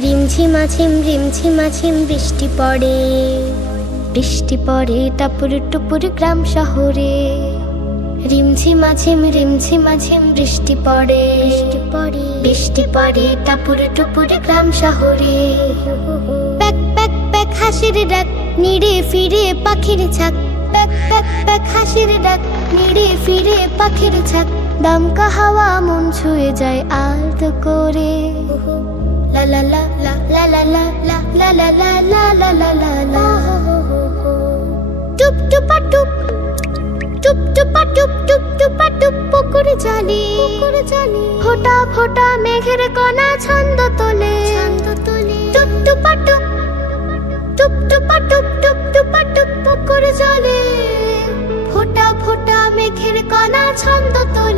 রিমঝিমাঝিম বৃষ্টি পড়ে, বৃষ্টি পড়ে টাপুর টুপুর গ্রাম শহরে। রিমঝিমাঝিম বৃষ্টি পড়ে, বৃষ্টি পড়ে টাপুর টুপুর গ্রাম শহরে। প্যাক প্যাক প্যাক হাসির ডাক, নিড়ে ফিরে পাখির ছাক। প্যাক প্যাক প্যাক হাসির ডাক, নিড়ে ফিরে পাখির ছাক। দমকা হাওয়া মন ছুঁয়ে যায় আলতো করে। লা লা লা লা লা লা লা লা লা লা লা লা লা লা লা। টুপ টুপা টুপ, টুপ টুপা টুপ, টুপ টুপা টুপ পুকুরে জলে। ফোঁটা ফোঁটা মেঘের কণা ছন্দ তোলে। টুপ টুপা টুপ, টুপ টুপা টুপ, টুপ টুপা টুপ পুকুরে জলে। ফোঁটা ফোঁটা মেঘের কণা ছন্দ তোলে।